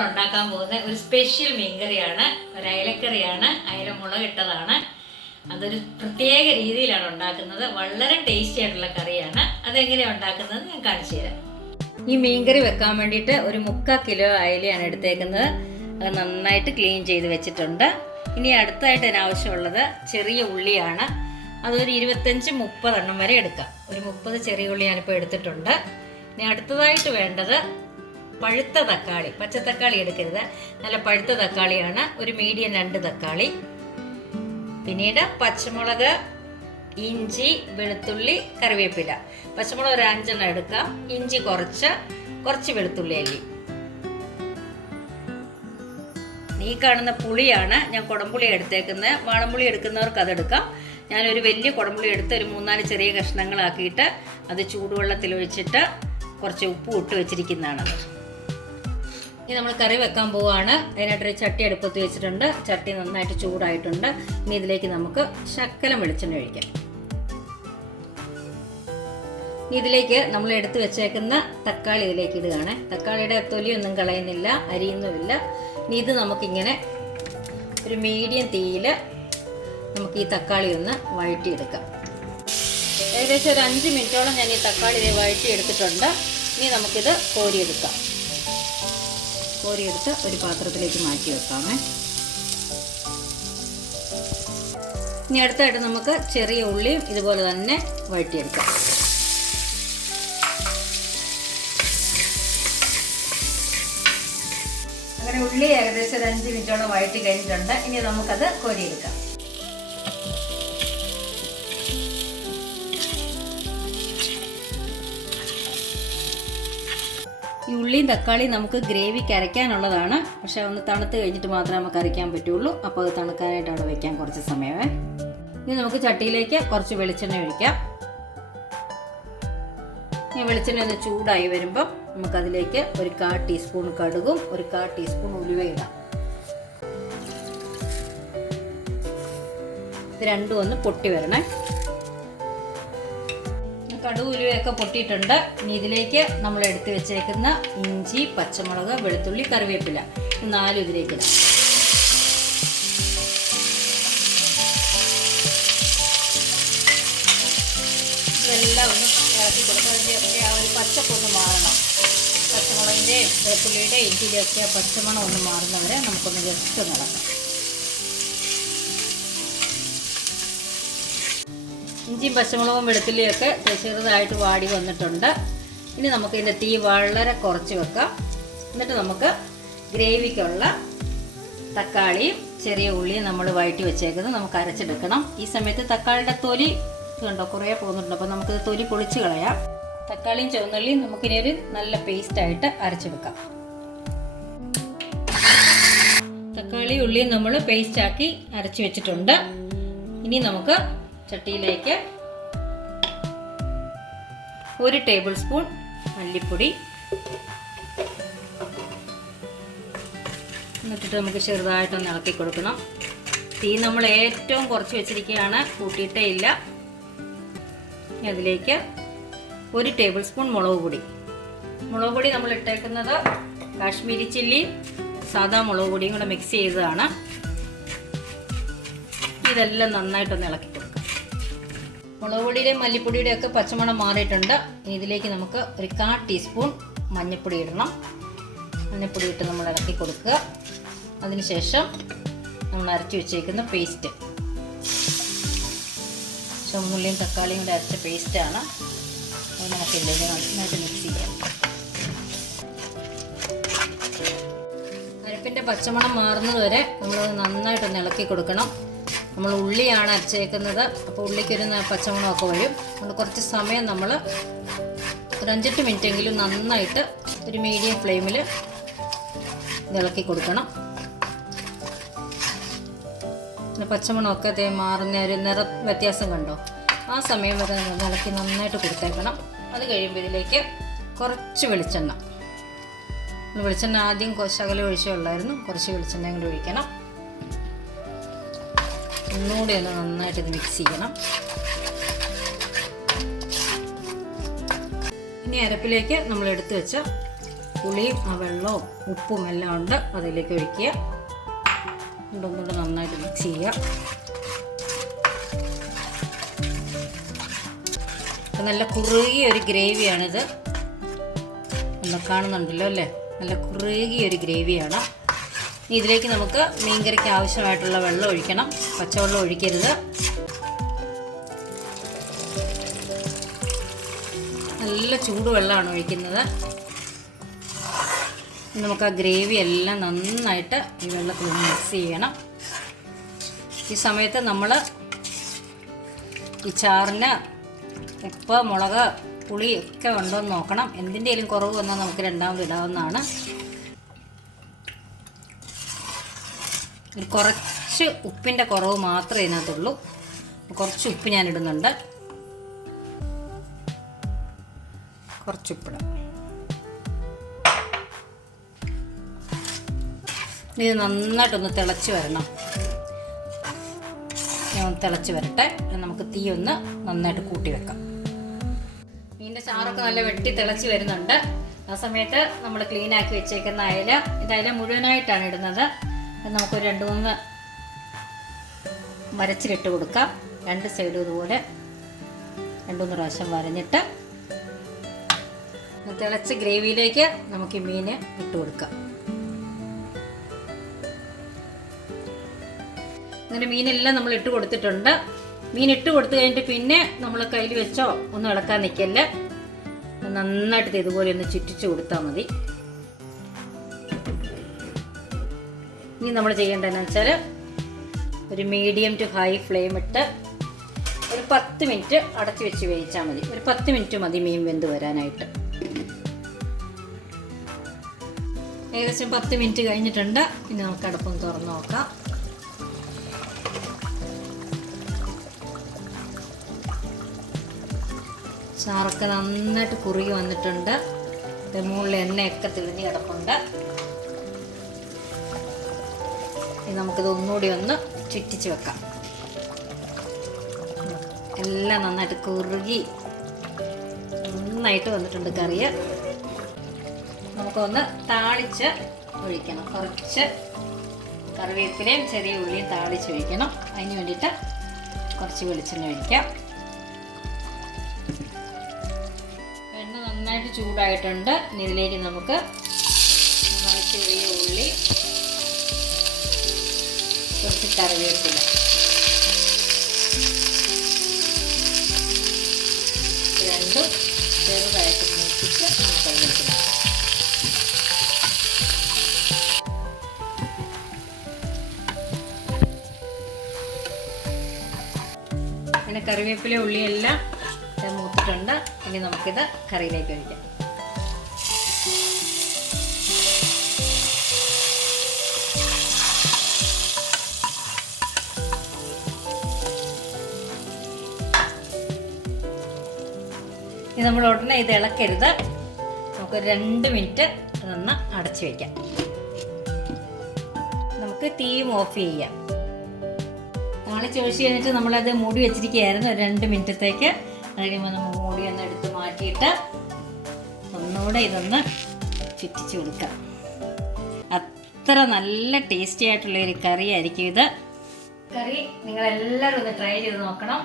ഉണ്ടാക്കാൻ പോകുന്ന ഒരു സ്പെഷ്യൽ മീൻകറിയാണ്. ഒരു അയലക്കറിയാണ്. അയല മുളകിട്ടതാണ്. അതൊരു പ്രത്യേക രീതിയിലാണ് ഉണ്ടാക്കുന്നത്. വളരെ ടേസ്റ്റി ആയിട്ടുള്ള കറിയാണ്. അതെങ്ങനെയാണ് ഉണ്ടാക്കുന്നത് ഞാൻ കാണിച്ചു തരാം. ഈ മീൻകറി വെക്കാൻ വേണ്ടിയിട്ട് ഒരു മുക്കാൽ കിലോ അയലയാണ് എടുത്തേക്കുന്നത്. അത് നന്നായിട്ട് ക്ലീൻ ചെയ്ത് വെച്ചിട്ടുണ്ട്. ഇനി അടുത്തായിട്ട് അതിനാവശ്യമുള്ളത് ചെറിയ ഉള്ളിയാണ്. അതൊരു ഇരുപത്തഞ്ച് മുപ്പതെണ്ണം വരെ എടുക്കാം. ഒരു മുപ്പത് ചെറിയ ഉള്ളി ഞാനിപ്പോൾ എടുത്തിട്ടുണ്ട്. ഇനി അടുത്തതായിട്ട് വേണ്ടത് പഴുത്ത തക്കാളി പച്ച തക്കാളി എടുക്കരുത്. നല്ല പഴുത്ത തക്കാളിയാണ്. ഒരു മീഡിയം രണ്ട് തക്കാളി. പിന്നീട് പച്ചമുളക് ഇഞ്ചി വെളുത്തുള്ളി കറിവേപ്പില. പച്ചമുളക് ഒരു അഞ്ചെണ്ണം എടുക്കാം. ഇഞ്ചി കുറച്ച് കുറച്ച് വെളുത്തുള്ളി അല്ലി. ഈ കാണുന്ന പുളിയാണ് ഞാൻ കുടംപുളി എടുത്തേക്കുന്നത്. വാളംപുളി എടുക്കുന്നവർക്ക് അതെടുക്കാം ഞാനൊരു വലിയ കുടംപുളി എടുത്ത് ഒരു മൂന്നാൽ ചെറിയ കഷ്ണങ്ങളാക്കിയിട്ട് അത് ചൂടുവെള്ളത്തിൽ ഒഴിച്ചിട്ട് കുറച്ച് ഉപ്പ് ഇട്ട് വെച്ചിരിക്കുന്നതാണ് ഇനി നമ്മൾ കറി വെക്കാൻ പോവുകയാണ് അതിനായിട്ടൊരു ചട്ടി അടുപ്പത്ത് വെച്ചിട്ടുണ്ട്. ചട്ടി നന്നായിട്ട് ചൂടായിട്ടുണ്ട്. ഇനി ഇതിലേക്ക് നമുക്ക് ശക്കലം വെളിച്ചെണ്ണ ഒഴിക്കാം. ഇതിലേക്ക് നമ്മൾ എടുത്തു വെച്ചേക്കുന്ന തക്കാളി ഇതിലേക്ക് ഇടുകയാണ്. തക്കാളിയുടെ തൊലിയൊന്നും കളയുന്നില്ല അരിയൊന്നുമില്ല. ഇനി ഇത് നമുക്കിങ്ങനെ ഒരു മീഡിയം തീയിൽ നമുക്ക് ഈ തക്കാളി ഒന്ന് വഴറ്റിയെടുക്കാം. ഏകദേശം ഒരു അഞ്ച് മിനിറ്റോളം ഞാൻ ഈ തക്കാളി വഴറ്റിയെടുത്തിട്ടുണ്ട്. ഇനി നമുക്കിത് കോരിയെടുക്കാം. കോരിയെടുത്ത് ഒരു പാത്രത്തിലേക്ക് മാറ്റി വെക്കാമേ. ഇനി അടുത്തായിട്ട് നമുക്ക് ചെറിയ ഉള്ളിയും ഇതുപോലെ തന്നെ വഴറ്റിയെടുക്കാം. അങ്ങനെ ഉള്ളി ഏകദേശം ഒരു അഞ്ച് മിനിറ്റോളം വഴറ്റി കഴിഞ്ഞിട്ടുണ്ട്. ഇനി നമുക്കത് കോരിയെടുക്കാം. ഈ ഉള്ളിയും തക്കാളിയും നമുക്ക് ഗ്രേവി കരയ്ക്കാനുള്ളതാണ്. പക്ഷെ ഒന്ന് തണുത്ത് കഴിഞ്ഞിട്ട് മാത്രമേ നമുക്ക് അരയ്ക്കാൻ പറ്റുള്ളൂ. അപ്പോൾ അത് തണുക്കാനായിട്ട് അവിടെ വെക്കാൻ കുറച്ച് സമയമേ. ഇനി നമുക്ക് ചട്ടിയിലേക്ക് കുറച്ച് വെളിച്ചെണ്ണ ഒഴിക്കാം. ഈ വെളിച്ചെണ്ണ ഒന്ന് ചൂടായി വരുമ്പം നമുക്കതിലേക്ക് ഒരു കാ ടീസ്പൂൺ കടുകും ഒരു കാ ടീസ്പൂൺ ഉലുവ ഇടാം. ഇത് രണ്ടും ഒന്ന് പൊട്ടി വരണേ. കടുക് ഉലുവയൊക്കെ പൊട്ടിയിട്ടുണ്ട്. ഇനി ഇതിലേക്ക് നമ്മൾ എടുത്തു വെച്ചേക്കുന്ന ഇഞ്ചി പച്ചമുളക് വെളുത്തുള്ളി കറിവേപ്പില നാലും ഇതിലേക്ക് ഇടാം. ഇതെല്ലാം ഒന്ന് ഇളക്കി കൊടുക്കും ആ ഒരു പച്ചപ്പൊന്ന് മാറണം. പച്ചമുളകിന്റെയും വെളുത്തുള്ളിയുടെയും ഇഞ്ചിയുടെയും ഒക്കെ പച്ചമണം ഒന്ന് മാറുന്നവരെ നമുക്കൊന്ന് ജസ്റ്റ് ഒന്ന് ഇഞ്ചിയും പച്ചമുളകും വെളുത്തുള്ളിയൊക്കെ ചെറുതായിട്ട് വാടി വന്നിട്ടുണ്ട്. ഇനി നമുക്ക് ഇതിന്റെ തീ വളരെ കുറച്ച് വെക്കാം. എന്നിട്ട് നമുക്ക് ഗ്രേവിക്കുള്ള തക്കാളിയും ചെറിയ ഉള്ളിയും നമ്മൾ വഴറ്റി വെച്ചേക്കുന്നത് നമുക്ക് അരച്ചെടുക്കണം. ഈ സമയത്ത് തക്കാളിയുടെ തൊലി കണ്ടോ കുറേ പോകുന്നുണ്ട്. അപ്പോൾ നമുക്കിത് തൊലി പൊളിച്ച് കളയാം. തക്കാളിയും ചുവന്നുള്ളിയും നമുക്കിനി ഒരു നല്ല പേസ്റ്റായിട്ട് അരച്ചെടുക്കാം. തക്കാളി ഉള്ളിയും നമ്മൾ പേസ്റ്റാക്കി അരച്ച് വെച്ചിട്ടുണ്ട്. ഇനി നമുക്ക് ചട്ടിയിലേക്ക് ഒരു ടേബിൾ സ്പൂൺ മല്ലിപ്പൊടി. എന്നിട്ട് നമുക്ക് ചെറുതായിട്ടൊന്ന് ഇളക്കി കൊടുക്കണം. തീ നമ്മൾ ഏറ്റവും കുറച്ച് വെച്ചിരിക്കുകയാണ് കൂട്ടിയിട്ടേ ഇല്ല. അതിലേക്ക് ഒരു ടേബിൾ സ്പൂൺ മുളക് പൊടി. മുളക് പൊടി നമ്മൾ ഇട്ടേക്കുന്നത് കാശ്മീരി ചില്ലി സാധാ മുളക് പൊടിയും കൂടെ മിക്സ് ചെയ്തതാണ്. ഇതെല്ലാം നന്നായിട്ടൊന്ന് ഇളക്കി മുളക് പൊടിയുടെയും മല്ലിപ്പൊടിയുടെയും ഒക്കെ പച്ചമണം മാറിയിട്ടുണ്ട്. ഇതിലേക്ക് നമുക്ക് ഒരു കാ ടീസ്പൂൺ മഞ്ഞൾപ്പൊടി ഇടണം. മഞ്ഞൾപ്പൊടി ഇട്ട് നമ്മൾ ഇളക്കി കൊടുക്കുക. അതിനുശേഷം നമ്മൾ അരച്ചു വെച്ചേക്കുന്ന പേസ്റ്റ്. ചുവന്നുള്ളിയും തക്കാളിയും കൂടെ അരച്ച പേസ്റ്റാണ് അത് നമുക്ക് ഇതിലേക്ക് നന്നായിട്ട് മിക്സ് ചെയ്യാം. അരപ്പിന്റെ പച്ചമണം മാറുന്നത് വരെ നമ്മളത് നന്നായിട്ടൊന്ന് ഇളക്കി കൊടുക്കണം. നമ്മൾ ഉള്ളിയാണ് അരച്ചേക്കുന്നത്. അപ്പോൾ ഉള്ളിക്കൊരു പച്ചമുളകൊക്കെ വരും. അതുകൊണ്ട് കുറച്ച് സമയം നമ്മൾ ഒരു അഞ്ചെട്ട് മിനിറ്റ് എങ്കിലും നന്നായിട്ട് ഒരു മീഡിയം ഫ്ലെയിമിൽ ഇളക്കി കൊടുക്കണം. പിന്നെ പച്ചമുളകൊക്കെ അതേ മാറുന്ന ഒരു നിറ വ്യത്യാസം കണ്ടോ? ആ സമയം വരെ ഇളക്കി നന്നായിട്ട് കൊടുത്തേക്കണം. അത് കഴിയുമ്പോൾ ഇതിലേക്ക് കുറച്ച് വെളിച്ചെണ്ണ. വെളിച്ചെണ്ണ ആദ്യം ശകലം ഒഴിച്ചേ ഉള്ളായിരുന്നു. കുറച്ച് വെളിച്ചെണ്ണയും കൂടി ഒഴിക്കണം. ഒന്നുകൂടി ഒന്ന് നന്നായിട്ട് ഇത് മിക്സ് ചെയ്യണം. ഇനി അരപ്പിലേക്ക് നമ്മൾ എടുത്തു വെച്ച പുളിയും ആ വെള്ളവും ഉപ്പും എല്ലാം ഉണ്ട്. അതിലേക്ക് ഒഴിക്കുക. ഇതൊന്നുകൂടെ നന്നായിട്ട് മിക്സ് ചെയ്യുക. നല്ല കുറുകിയ ഒരു ഗ്രേവിയാണിത് ഒന്ന് കാണുന്നുണ്ടല്ലോ അല്ലേ? നല്ല കുറുകിയ ഒരു ഗ്രേവിയാണ് ഇതിലേക്ക് നമുക്ക് മീൻകറിക്ക് ആവശ്യമായിട്ടുള്ള വെള്ളം ഒഴിക്കണം. പച്ചവെള്ളം ഒഴിക്കരുത്. നല്ല ചൂടുവെള്ളമാണ് ഒഴിക്കുന്നത്. നമുക്ക് ആ ഗ്രേവി എല്ലാം നന്നായിട്ട് ഈ വെള്ളത്തിൽ മിക്സ് ചെയ്യണം. ഈ സമയത്ത് നമ്മൾ ഈ ചാറിന് ഉപ്പ് മുളക് പുളി ഒക്കെ ഉണ്ടോ എന്ന് നോക്കണം. എന്തിന്റെയും കുറവ് വന്നാൽ നമുക്ക് രണ്ടാമത് ഇടാവുന്നതാണ്. കുറച്ച് ഉപ്പിന്റെ കുറവ് മാത്രമേ ഇതിനകത്തുള്ളൂ. കുറച്ച് ഉപ്പ് ഞാൻ ഇടുന്നുണ്ട് കുറച്ച് ഉപ്പിടാം ഇത് നന്നായിട്ടൊന്ന് തിളച്ച് വരണം. ഞാൻ തിളച്ച് വരട്ടെ. നമുക്ക് തീ ഒന്ന് നന്നായിട്ട് കൂട്ടി വെക്കാം. മീനിന്റെ ചാറൊക്കെ നല്ല വെട്ടി തിളച്ച് വരുന്നുണ്ട്. ആ സമയത്ത് നമ്മൾ ക്ലീൻ ആക്കി വെച്ചേക്കുന്ന അയല. ഇത് അയല മുഴുവനായിട്ടാണ് ഇടുന്നത്. അത് നമുക്കൊരു രണ്ട് മൂന്ന് വരച്ചിലിട്ട് കൊടുക്കാം. രണ്ട് സൈഡും ഇതുപോലെ രണ്ട് മൂന്ന് പ്രാവശ്യം വരഞ്ഞിട്ട് തിളച്ച ഗ്രേവിയിലേക്ക് നമുക്ക് ഈ മീൻ ഇട്ട് കൊടുക്കാം. അങ്ങനെ മീനെല്ലാം നമ്മൾ ഇട്ട് കൊടുത്തിട്ടുണ്ട്. മീൻ ഇട്ട് കൊടുത്തു കഴിഞ്ഞിട്ട് പിന്നെ നമ്മൾ കയ്യിൽ വെച്ചോ ഒന്നും ഇളക്കാൻ നിൽക്കല്ല. നന്നായിട്ട് ഇത് ഇതുപോലെ ഒന്ന് ചുറ്റിച്ച് കൊടുത്താൽ മതി. ഇനി നമ്മൾ ചെയ്യേണ്ടതെന്ന് വെച്ചാൽ ഒരു മീഡിയം ടു ഹൈ ഫ്ലെയിം ഇട്ട് ഒരു പത്ത് മിനിറ്റ് അടച്ചു വെച്ച് വേവിച്ചാൽ മതി. ഒരു പത്ത് മിനിറ്റ് മതി മീൻ വെന്ത് വരാനായിട്ട്. ഏകദേശം പത്ത് മിനിറ്റ് കഴിഞ്ഞിട്ടുണ്ട്. ഇനി നമുക്ക് അടുപ്പം തുറന്ന് നോക്കാം. ചാറൊക്കെ നന്നായിട്ട് കുറുകി വന്നിട്ടുണ്ട്. മുകളിൽ എണ്ണയൊക്കെ തെളിഞ്ഞ് കിടപ്പുണ്ട്. ഇനി നമുക്കിത് ഒന്നുകൂടി ഒന്ന് ചുറ്റിച്ച് വെക്കാം. എല്ലാം നന്നായിട്ട് കുറുകി നന്നായിട്ട് വന്നിട്ടുണ്ട് കറി നമുക്കൊന്ന് താളിച്ച് ഒഴിക്കണം. കുറച്ച് കറിവേപ്പിലയും ചെറിയ ഉള്ളിയും താളിച്ച് ഒഴിക്കണം. അതിന് വേണ്ടിയിട്ട് കുറച്ച് വെളിച്ചെണ്ണ ഒഴിക്കാം. എണ്ണ നന്നായിട്ട് ചൂടായിട്ടുണ്ട്. ഇതിലേക്ക് നമുക്ക് ചെറിയ ഉള്ളി കറിവേപ്പില. രണ്ടും ചെറുതായിട്ട് മൂപ്പിച്ച് നമുക്ക് അതിലേക്ക് അങ്ങനെ കറിവേപ്പില ഉള്ളിയെല്ലാം മൂത്തിട്ടുണ്ട് ഇനി നമുക്കിത് കറിയിലേക്ക് ഒഴിക്കാം. ഇനി നമ്മൾ ഉടനെ ഇത് ഇളക്കരുത്. നമുക്ക് രണ്ട് മിനിറ്റ് നിന്ന് അടച്ചു വയ്ക്കാം നമുക്ക് തീയും ഓഫ് ചെയ്യാം. നാളെ ചോദിച്ചു കഴിഞ്ഞിട്ട് നമ്മളത് മൂടി വെച്ചിരിക്കുകയായിരുന്നു ഒരു രണ്ട് മിനിറ്റത്തേക്ക്. കഴിയുമ്പോൾ നമ്മൾ മൂടി ഒന്ന് എടുത്ത് മാറ്റിയിട്ട് ഒന്നുകൂടെ ഇതൊന്ന് ചുറ്റിച്ച് കൊടുക്കാം. അത്ര നല്ല ടേസ്റ്റി ആയിട്ടുള്ള ഒരു കറി ആയിരിക്കും ഇത്. കറി നിങ്ങളെല്ലാവരും ഒന്ന് ട്രൈ ചെയ്ത് നോക്കണം.